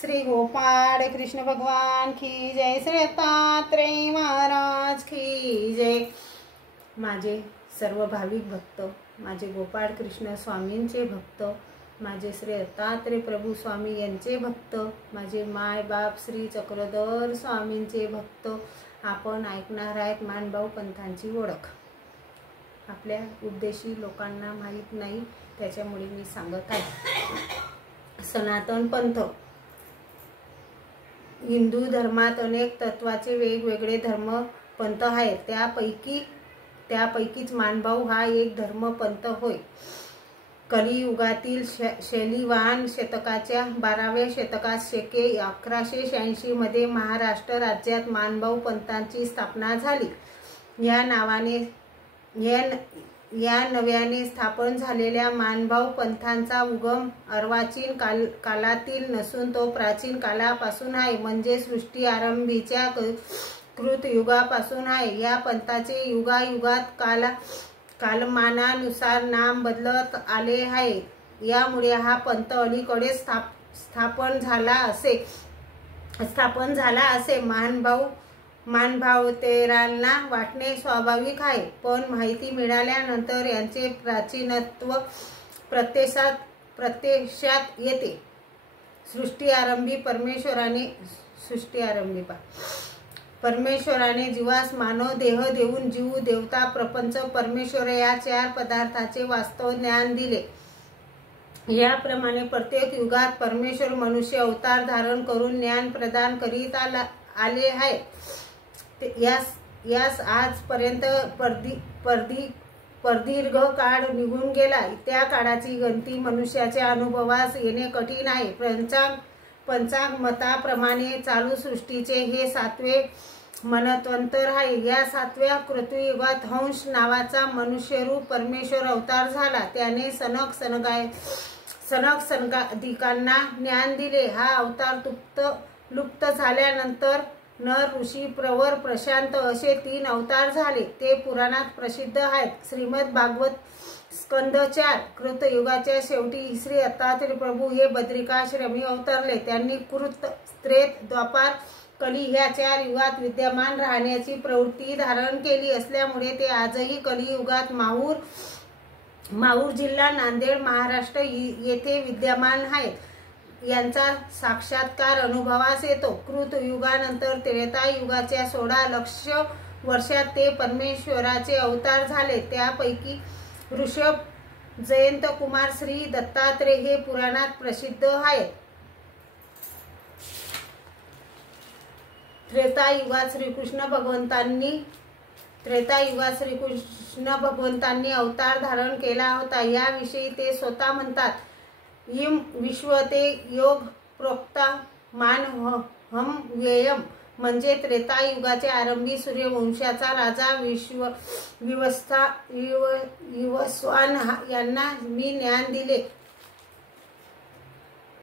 श्री गोपाळ कृष्ण भगवान की जय, श्री दत्तात्रेय महाराज की जय। माझे सर्व भाविक भक्त, माझे गोपाळ कृष्ण स्वामींचे भक्त, माझे श्री दत्तात्रेय प्रभू स्वामी यांचे भक्त, माझे माय बाप श्री चक्रधर स्वामींचे भक्त, आपण ऐकणार आहेत मानभाऊ पंथांची ओळख। आपल्या उद्देशी लोकांना माहीत नाही, त्याच्यामुळे मी सांगत आहे। सनातन पंथ हिंदू धर्मात अनेक तत्वाचे वेगवेगळे धर्म पंथ आहेत। त्यापैकीच मानभाऊ हा एक धर्म पंथ होय। कलियुगातील शैलीवान शतकाच्या 12व्या शतकात शके 1186 मध्ये महाराष्ट्र राज्यात मानभाऊ पंथांची स्थापना झाली। या नव्याने स्थापन झालेल्या मानभाऊ पंथांचा उगम अर्वाचीन कालातील नसून तो प्राचीन कालापासून आहे, म्हणजे सृष्टी आरंभीच्या कृतयुगापासून आहे। या पंथाचे युगायुगात कालमानानुसार नाम बदलत आले आहे। यामुळे हा पंथ अलीकडे स्थापन झाला असे मानभावतेरांना वाटणे स्वाभाविक आहे, पण माहिती मिळाल्यानंतर यांचे प्राचीनत्व प्रत्यक्षात येते। सृष्टी आरंभी परमेश्वराने जीवास मानव देह देऊन जीव, देवता, प्रपंच, परमेश्वर या 4 पदार्थाचे वास्तव ज्ञान दिले। याप्रमाणे प्रत्येक युगात परमेश्वर मनुष्य अवतार धारण करून ज्ञान प्रदान करीत आले आहे। यास आजपर्यंत प्रदीर्घ काळ निघून गेला। त्या काळाची गणती मनुष्याच्या अनुभवास येणे कठीण आहे। पंचांग मताप्रमाणे चालू सृष्टीचे हे 7वे मनत्वंतर आहे। या 7व्या कृतयुगात हंस नावाचा मनुष्यरूप परमेश्वर अवतार झाला। त्याने सनक सनकादिकांना ज्ञान दिले। हा अवतार लुप्त झाल्यानंतर नर, ऋषी, प्रवर, प्रशांत असे 3 अवतार झाले। ते पुराणात प्रसिद्ध आहेत। श्रीमद भागवत स्कंद 4 कृतयुगाच्या शेवटी श्री दत्तात्रेय प्रभू हे बद्रिकाश्रमी अवतरले। त्यांनी कृत, त्रेत, द्वापार, कली ह्या 4 युगात विद्यमान राहण्याची प्रवृत्ती धारण केली असल्यामुळे ते आजही कलियुगात माहूर जिल्हा, नांदेड, महाराष्ट्र येथे विद्यमान आहेत। यांचा साक्षात्कार अनुभवास येतो। कृतयुगानंतर त्रेतायुगाच्या 16 लक्ष वर्षात ते परमेश्वराचे अवतार झाले। त्यापैकी ऋषभ, जयंत कुमार, श्री दत्तात्रेय हे पुराणात प्रसिद्ध आहेत। त्रेतायुगात श्रीकृष्ण भगवंतांनी अवतार धारण केला होता। याविषयी ते स्वतः म्हणतात, इम विश्वते योग प्रोक्ता मान हम व्ययम, म्हणजे त्रेतायुगाच्या आरंभी सूर्यवंशाचा राजा विवस्वान यांना मी ज्ञान दिले।